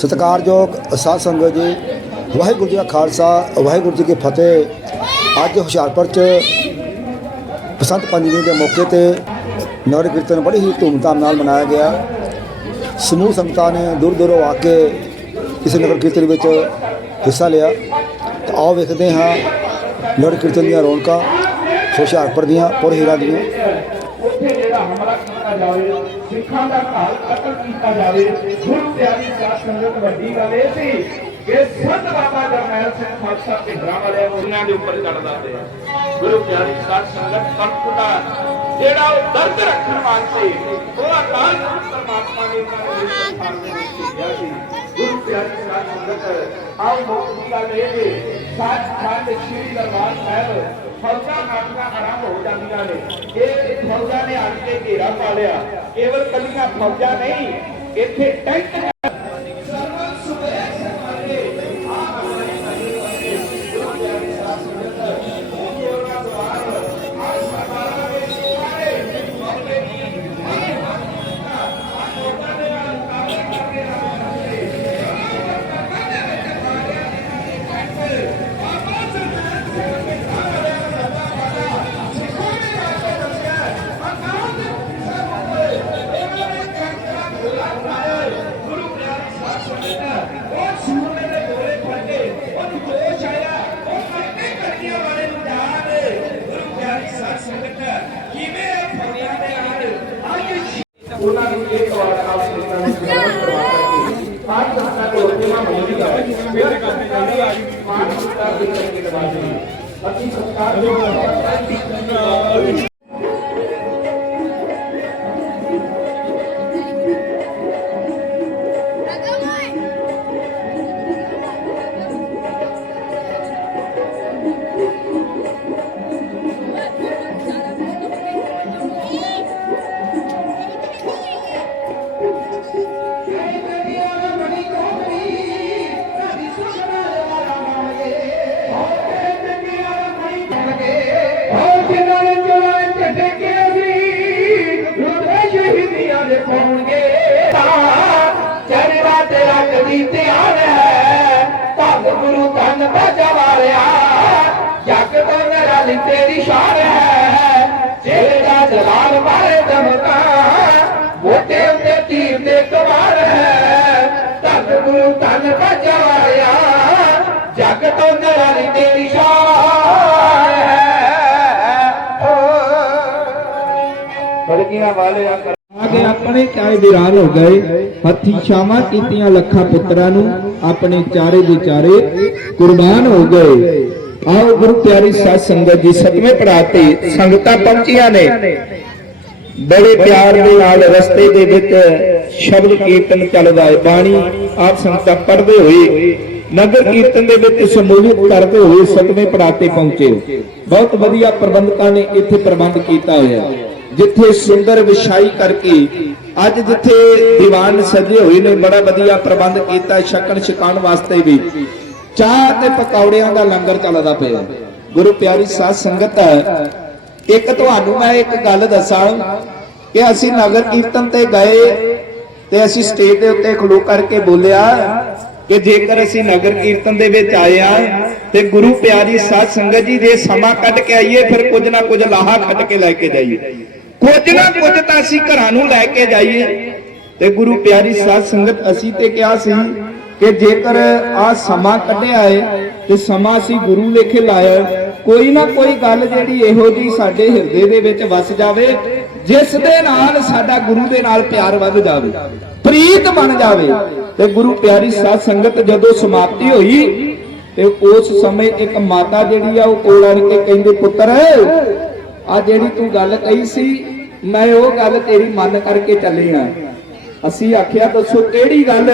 ਸਤਿਕਾਰਯੋਗ ਸਾਧ ਸੰਗਤ ਜੀ, ਵਾਹਿਗੁਰੂ ਜੀ ਕਾ ਖਾਲਸਾ, ਵਾਹਿਗੁਰੂ ਜੀ ਕੀ ਫਤਿਹ। ਅੱਜ ਹੁਸ਼ਿਆਰਪੁਰ ਚ ਬਸੰਤ ਪੰਚਮੀ ਦੇ ਮੌਕੇ ਤੇ ਨਗਰ ਕੀਰਤਨ ਬੜੀ ਹੀ ਧੂਮਧਾਮ ਨਾਲ ਮਨਾਇਆ ਗਿਆ। ਸਮੂਹ ਸੰਗਤਾਂ ਨੇ ਦੂਰ ਦੂਰੋਂ ਆ ਕੇ ਇਸ ਨਗਰ ਕੀਰਤਨ ਵਿੱਚ ਹਿੱਸਾ ਲਿਆ। ਤਾਂ ਆਓ ਵੇਖਦੇ ਹਾਂ ਨਗਰ ਕੀਰਤਨ ਦੀਆਂ ਰੌਣਕਾਂ, ਹੁਸ਼ਿਆਰਪੁਰ ਦੀਆਂ ਪੁਰ ਹੀਰਾ ਦੀਆਂ। ਉੱਥੇ ਜਿਹੜਾ ਹਮਲਾ ਕੀਤਾ ਜਾਵੇ, ਸਿੱਖਾਂ ਦਾ ਘਾਲ ਕਤਲ ਕੀਤਾ ਜਾਵੇ, ਗੁਰੂ ਪਿਆਰੀ ਸਾਧ ਸੰਗਤ ਵੱਡੀ ਗੱਲ ਇਹ ਸੀ ਕਿ ਸੰਤ ਬਾਬਾ ਜਰਨੈਲ ਸਿੰਘ ਖਾਲਸਾ ਭਿੰਡਰਾਂ ਵਾਲੇ ਉਹਨਾਂ ਦੇ ਉੱਪਰ ਚੜਦਾ ਪਿਆ। ਗੁਰੂ ਪਿਆਰੀ ਸਾਧ ਸੰਗਤ ਕੰਠ ਦਾ ਜਿਹੜਾ ਉਹ ਦਰਦ ਰੱਖਣ ਵਾਸਤੇ ਉਹ ਅਕਾਲ ਪਰਮਾਤਮਾ ਨੇ ਉਹਨਾਂ ਨੂੰ ਇਸ ਸੀ। ਗੁਰੂ ਪਿਆਰੀ ਸਾਧ ਸੰਗਤ, ਆਓ ਮੁੱਖ ਦੀ ਗੱਲ ਇਹ ਹੈ ਸਾਧ ਖੰਡ ਸ੍ਰੀ ਦਰਬਾਰ ਸਾਹਿਬ ਫੌਜਾਂ ਨਾਟਕਾਂ ਆਰੰਭ ਹੋ ਜਾਂਦੀਆਂ ਨੇ। ਇਹ ਫੌਜਾਂ ਨੇ ਅੱਜ ਕੇ ਘੇਰਾ ਪਾ ਲਿਆ। ਕੇਵਲ ਕੱਲੀਆਂ ਫੌਜਾਂ ਨਹੀਂ, ਇੱਥੇ ਟੈਂਕ ਮੰਗਦੀ ਹੈ ਮੋਟੇ ਉੱਤੇ ਤੀਰ ਦੇ ਕਮਾਰ ਹੈ। ਧੰਨ ਗੁਰੂ ਧੰਨ ਬਾਜਾ ਵਾਰਿਆ ਜੱਗ ਤੋਂ ਨਿਰਾਲੀ ਤੇਰੀ ਸ਼ਾਨ ਹੈ। ਬੜਕੀਆਂ ਵਾਲੇ ਆ ਆਗੇ ਆਪਣੇ ਚਾਏ ਵਿਰਾਨ ਹੋ ਗਏ ਹੱਥੀ ਛਾਵਾਂ ਕੀਤੀਆਂ ਲੱਖਾਂ ਪੁੱਤਰਾਂ ਨੂੰ ਆਪਣੇ ਚਾਰੇ ਦੇ ਚਾਰੇ ਕੁਰਬਾਨ ਹੋ ਗਏ। ਆਓ ਗੁਰੂ ਪਿਆਰੀ ਸਾਧ ਸੰਗਤ ਜੀ ਸਤਵੇਂ ਪੜਾਤੇ ਸੰਗਤਾਂ ਪਹੁੰਚੀਆਂ ਨੇ। ਬੜੇ ਪਿਆਰ ਦੇ ਨਾਲ ਰਸਤੇ ਦੇ ਵਿੱਚ ਸ਼ਬਦ ਕੀਰਤਨ ਚੱਲਦਾ ਹੈ। ਬਾਣੀ ਆਪ ਸੰਗਤਾਂ ਪੜ੍ਹਦੇ ਹੋਏ, ਨਗਰ ਕੀਰਤਨ ਦੇ ਵਿੱਚ ਸਮੂਹਿਤ ਕਰਦੇ ਹੋਏ ਸਤਵੇਂ ਪੜਾਤੇ ਪਹੁੰਚੇ ਬਹੁਤ ਵਧੀਆ ਪ੍ਰਬੰਧਕਾਂ ਨੇ ਇੱਥੇ ਪ੍ਰਬੰਧ ਕੀਤਾ ਹੋਇਆ ਜਿੱਥੇ ਸੁੰਦਰ ਵਿਛਾਈ ਕਰਕੇ ਅੱਜ ਜਿੱਥੇ ਦੀਵਾਨ ਸਜੇ ਹੋਏ ਨੇ, ਬੜਾ ਵਧੀਆ ਪ੍ਰਬੰਧ ਕੀਤਾ ਛਕਣ ਛਕਾਉਣ ਵਾਸਤੇ ਵੀ। ਚਾਹ ਤੇ ਪਕੌੜਿਆਂ ਦਾ ਲੰਗਰ ਚੱਲਦਾ ਪਿਆ ਗੁਰੂ ਪਿਆਰੀ ਸਾਧ ਸੰਗਤ ਇੱਕ ਤੁਹਾਨੂੰ ਮੈਂ ਇੱਕ ਗੱਲ ਦੱਸਾਂ ਕਿ ਅਸੀਂ ਨਗਰ ਕੀਰਤਨ ਤੇ ਗਏ ਤੇ ਅਸੀਂ ਸਟੇਜ ਦੇ ਉੱਤੇ ਖਲੋ ਕਰਕੇ ਬੋਲਿਆ ਕਿ ਜੇਕਰ ਅਸੀਂ ਨਗਰ ਕੀਰਤਨ ਦੇ ਵਿੱਚ ਆਏ ਆ ਤੇ ਗੁਰੂ ਪਿਆਰੀ ਸਾਧ ਸੰਗਤ ਜੀ ਦੇ ਸਮਾਂ ਕੱਢ ਕੇ ਆਈਏ, ਫਿਰ ਕੁਝ ਨਾ ਕੁਝ ਲਾਹਾ ਕੱਢ ਕੇ ਲੈ ਕੇ ਜਾਈਏ। ਕੁਝ ਨਾ ਕੁਝ ਤਾਂ ਅਸੀਂ ਘਰਾਂ ਨੂੰ ਲੈ ਕੇ ਜਾਈਏ। ਤੇ ਗੁਰੂ ਪਿਆਰੀ ਸਾਧ ਸੰਗਤ ਅਸੀਂ ਤੇ ਕਿਹਾ ਸੀ ਕਿ ਜੇਕਰ ਆ ਸਮਾਂ ਕੱਢਿਆ ਹੈ ਤੇ ਸਮਾਂ ਅਸੀਂ ਗੁਰੂ ਲੇਖੇ ਲਾਇਆ। ਕੋਈ ਨਾ ਕੋਈ ਗੱਲ ਜਿਹੜੀ ਇਹੋ ਜੀ ਸਾਡੇ ਹਿਰਦੇ ਦੇ ਵਿੱਚ ਵਸ ਜਾਵੇ, ਜਿਸ ਦੇ ਨਾਲ ਸਾਡਾ ਗੁਰੂ ਦੇ ਨਾਲ ਪਿਆਰ ਵੱਧ ਜਾਵੇ, ਪ੍ਰੀਤ ਬਣ ਜਾਵੇ। ਤੇ ਗੁਰੂ ਪਿਆਰੀ ਸਾਧ ਸੰਗਤ ਜਦੋਂ ਸਮਾਪਤੀ ਹੋਈ, ਤੇ ਉਸ ਸਮੇਂ ਇੱਕ ਮਾਤਾ ਜਿਹੜੀ ਆ, ਉਹ ਕੋਲ ਆਣ ਕੇ ਕਹਿੰਦੇ, ਪੁੱਤਰ ਆ ਜਿਹੜੀ ਤੂੰ ਗੱਲ ਕਹੀ ਸੀ, ਮੈਂ ਉਹ ਗੱਲ ਤੇਰੀ ਮੰਨ ਕਰਕੇ ਚੱਲੀ ਆ। ਅਸੀਂ ਆਖਿਆ, ਦੱਸੋ ਕਿਹੜੀ ਗੱਲ?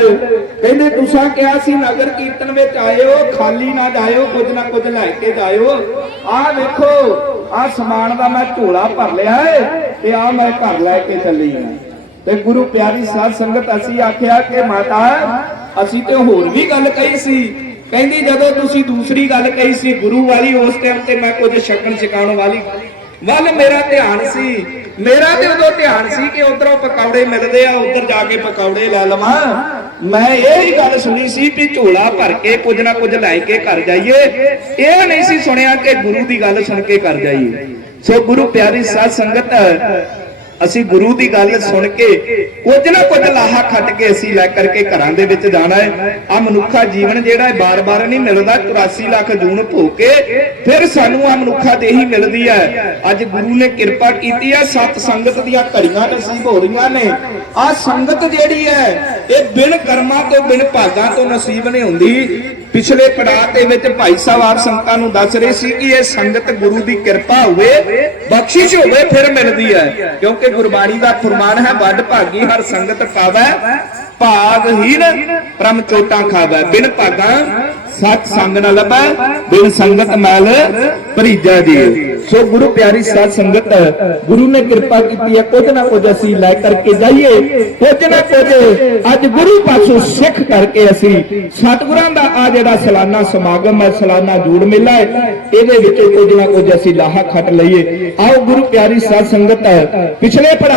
ਕਹਿੰਦੇ, ਤੁਸੀਂ ਕਿਹਾ ਸੀ ਨਗਰ ਕੀਰਤਨ ਵਿੱਚ ਆਇਓ, ਖਾਲੀ ਨਾ ਜਾਇਓ, ਕੁਝ ਨਾ ਕੁਝ ਲੈ ਕੇ ਜਾਇਓ। ਆਹ ਵੇਖੋ, ਆਹ ਸਮਾਨ ਦਾ ਮੈਂ ਝੋਲਾ ਭਰ ਲਿਆ ਏ ਤੇ ਆ ਮੈਂ ਘਰ ਲੈ ਕੇ ਚੱਲੀ ਆ। ਤੇ ਗੁਰੂ ਪਿਆਰੀ ਸਾਧ ਸੰਗਤ, ਅਸੀਂ ਆਖਿਆ ਕਿ ਮਾਤਾ, ਅਸੀਂ ਤੇ ਹੋਰ ਵੀ ਗੱਲ ਕਹੀ ਸੀ। ਕਹਿੰਦੀ, ਜਦੋਂ ਤੁਸੀਂ ਦੂਸਰੀ ਗੱਲ ਕਹੀ ਸੀ, ਗੁਰੂ ਵਾਲੀ ਉਸ ਟਾਈਮ ਤੇ ਮੈਂ ਕੁਝ ਛਕਣ ਛਕਾਉਣ ਵਾਲੀ ਵੱਲ ਮੇਰਾ ਧਿਆਨ ਸੀ। ਮੇਰਾ ਤੇ ਉਦੋਂ ਧਿਆਨ ਸੀ ਕਿ ਉਧਰੋਂ ਪਕੌੜੇ ਮਿਲਦੇ ਆ, ਉਧਰ ਜਾ ਕੇ ਪਕੌੜੇ ਲੈ ਲਵਾਂ। ਮੈਂ ਇਹ ਹੀ ਗੱਲ ਸੁਣੀ ਸੀ ਕਿ ਝੋਲਾ ਭਰ ਕੇ ਕੁਝ ਨਾ ਕੁਝ ਲੈ ਕੇ ਘਰ ਜਾਈਏ। ਇਹ ਨਹੀਂ ਸੀ ਸੁਣਿਆ ਕਿ ਗੁਰੂ ਦੀ ਗੱਲ ਸੁਣ ਕੇ ਘਰ ਜਾਈਏ। ਸੋ ਗੁਰੂ ਪਿਆਰੀ ਸਾਧ ਸੰਗਤ ਅਸੀਂ ਗੁਰੂ ਦੀ ਗੱਲ ਸੁਣ ਕੇ ਕੁਝ ਨਾ ਕੁਝ ਲਾਹਾ ਖੱਟ ਕੇ ਅਸੀਂ ਲੈ ਕਰਕੇ ਘਰਾਂ ਦੇ ਵਿੱਚ ਜਾਣਾ ਹੈ। ਆ ਮਨੁੱਖਾ ਜੀਵਨ ਜਿਹੜਾ ਹੈ, ਬਾਰ-ਬਾਰ ਨਹੀਂ ਮਿਲਦਾ। 84 ਲੱਖ ਜੂਨ ਭੋ ਕੇ ਫਿਰ ਸਾਨੂੰ ਆ ਮਨੁੱਖਾ ਦੇਹੀ ਮਿਲਦੀ ਹੈ। ਅੱਜ ਗੁਰੂ ਨੇ ਕਿਰਪਾ ਕੀਤੀ ਹੈ ਸਤ ਸੰਗਤ ਦੀਆਂ ਘੜੀਆਂ ਨਸੀਬ ਹੋ ਰਹੀਆਂ ਨੇ। ਆ ਸੰਗਤ ਜਿਹੜੀ ਹੈ, ਇਹ ਬਿਨ ਕਰਮਾਂ ਤੋਂ, ਬਿਨ ਭਾਗਾਂ ਤੋਂ ਨਸੀਬ ਨਹੀਂ ਹੁੰਦੀ। ਪਿਛਲੇ ਪੜਾਅ ਦੇ ਵਿੱਚ ਭਾਈ ਸਾਹਿਬ ਆਪ ਸੰਗਤਾਂ ਨੂੰ ਦੱਸ ਰਹੇ ਸੀ ਕਿ ਇਹ ਸੰਗਤ ਗੁਰੂ ਦੀ ਕਿਰਪਾ ਹੋਵੇ, ਬਖਸ਼ਿਸ਼ ਹੋਵੇ, ਫਿਰ ਮਿਲਦੀ ਹੈ। ਕਿਉਂਕਿ ਗੁਰਬਾਣੀ ਦਾ ਫਰਮਾਨ ਹੈ, ਵੱਡ ਭਾਗੀ ਹਰ ਸੰਗਤ ਪਾਵੈ ਭਾਗਹੀਨ ਪ੍ਰਮ ਚੋਟਾਂ ਖਾਵੈ। ਬਿਨ ਭਾਗਾਂ ਸਤ ਸੰਗ ਨ ਲੱਭੈ, ਬਿਨ ਸੰਗਤ ਮੈਲ ਭਰੀਜਾ ਜੀ ਸੋ ਗੁਰੂ ਪਿਆਰੀ ਸਾਧ ਸੰਗਤ, ਗੁਰੂ ਨੇ ਕਿਰਪਾ ਕੀਤੀ ਹੈ, ਕੁਝ ਨਾ ਕੁਝ ਅਸੀਂ ਲੈ ਕਰਕੇ ਜਾਈਏ, ਕੁਝ ਨਾ ਕੁਝ ਅੱਜ ਗੁਰੂ ਪਾਸੋਂ ਸਿੱਖ ਕਰਕੇ ਅਸੀਂ ਸਤਿਗੁਰਾਂ ਦਾ ਆ ਜਿਹੜਾ ਸਾਲਾਨਾ ਸਮਾਗਮ ਹੈ, ਸਾਲਾਨਾ ਜੂੜ ਮੇਲਾ ਹੈ, ਇਹਦੇ ਵਿੱਚ ਕੁਝ ਨਾ ਕੁਝ ਅਸੀਂ ਲਾਹਾ ਖੱਟ ਲਈਏ। ਆਓ ਗੁਰੂ ਪਿਆਰੀ ਸਾਧ ਸੰਗਤ, ਪਿਛਲੇ ਪੜਾ